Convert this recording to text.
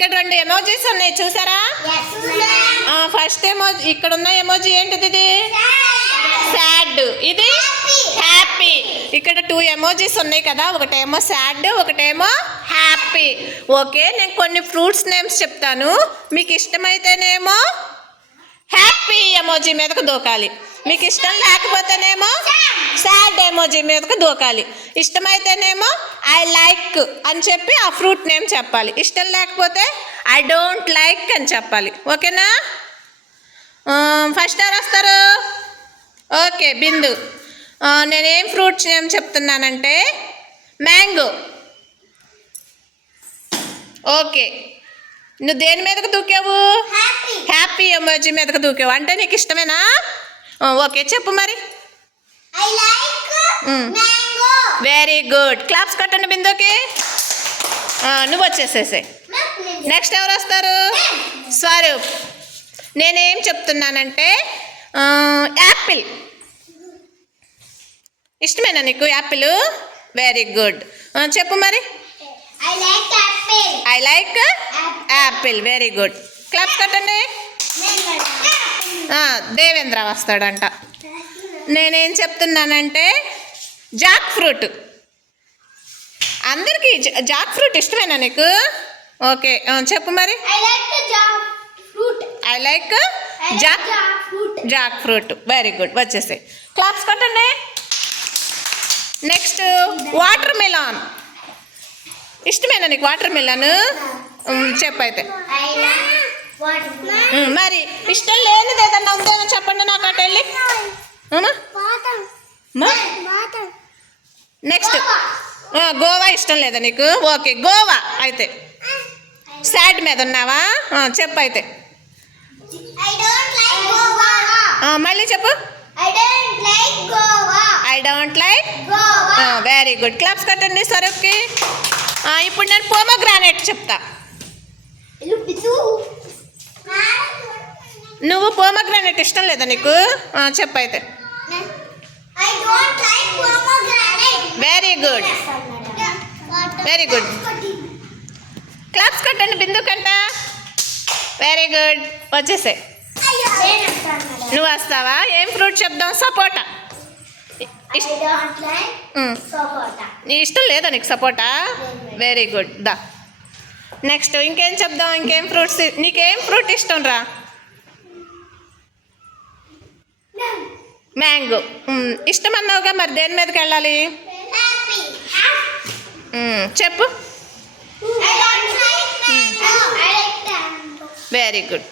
ఇక్కడ 2 ఎమోజీస్ ఉన్నాయి చూసారా? ఫస్ట్ ఎమోజీ ఇక్కడ ఉన్న ఎమోజీ ఏంటిది? ఇది సాడ్, ఇది హ్యాపీ. ఇక్కడ 2 ఎమోజీస్ ఉన్నాయి కదా, ఒకటేమో సాడ్, ఒకటేమో హ్యాపీ. ఓకే, నేను కొన్ని ఫ్రూట్స్ నేమ్స్ చెప్తాను. మీకు ఇష్టమైతేనేమో హ్యాపీ ఎమోజీ మీదకు దూకాలి, మీకు ఇష్టం లేకపోతేనేమో సాడ్ ఎమోజీ మీదకు దూకాలి. ఇష్టమైతేనేమో ఐ లైక్ అని చెప్పి ఆ ఫ్రూట్ నేమ్ చెప్పాలి. ఇష్టం లేకపోతే ఐ డోంట్ లైక్ అని చెప్పాలి. ఓకేనా? ఫస్ట్ ఎవరు వస్తారు? ఓకే, బిందు. నేనేం ఫ్రూట్స్ నేమ్ చెప్తున్నానంటే మ్యాంగో. ఓకే, నువ్వు దేని మీదకు దూకావు? హ్యాపీ ఎమోజీ మీదకు దూకావు, అంటే నీకు ఇష్టమేనా? ఓకే, చెప్పు మరి. వెరీ గుడ్, క్లాప్స్ కొట్టండి బిందుకి. నువ్వు వచ్చేసేసే. నెక్స్ట్ ఎవరు వస్తారు? స్వరూప్. నేనేం చెప్తున్నానంటే యాపిల్. ఇష్టమేనా నీకు యాపిల్? వెరీ గుడ్, చెప్పు మరి. I like apple. Very good, claps కొట్టండి. దేవేంద్ర వస్తాడంట. నేనేం చెప్తున్నానంటే జాక్ ఫ్రూట్. అందరికీ జాక్ ఫ్రూట్ ఇష్టమేనా నీకు? ఓకే, చెప్పు మరి. I like jackfruit. Very good, వచ్చేసి క్లాప్స్ కొట్టండి. Next watermelon. ఇష్టమేనా నీకు వాటర్ మిలాన్? చెప్పైతే మరి ఇష్టం లేనిది ఏదన్నా ఉందేమో చెప్పండి నాకు, అటు వెళ్ళి. నెక్స్ట్ గోవా ఇష్టం లేదా నీకు? ఓకే, గోవా. అయితే సాడ్ మీద ఉన్నావా? చెప్పైతే మళ్ళీ చెప్పు. I don't like. Very good, claps కట్టండి స్వరూప్కి. ఇప్పుడు నేను పోమోగ్రానైట్ చెప్తా. నువ్వు పోమోగ్రానైట్ ఇష్టం లేదా నీకు? చెప్పైతే. Very good, very good, claps కొట్టండి బిందు కంట. వెరీ గుడ్, వచ్చేసే. నువ్వు వస్తావా? ఏం ఫ్రూట్ చెప్దాం? సపోటా. నీ ఇష్టం లేదా నీకు సపోటా? వెరీ గుడ్, దా. నెక్స్ట్ ఇంకేం చెప్దాం? ఇంకేం ఫ్రూట్స్? నీకేం ఫ్రూట్ ఇష్టం రా? మ్యాంగో ఇష్టం అన్నావుగా, మరి దేని మీదకి వెళ్ళాలి? చెప్పు. Very good.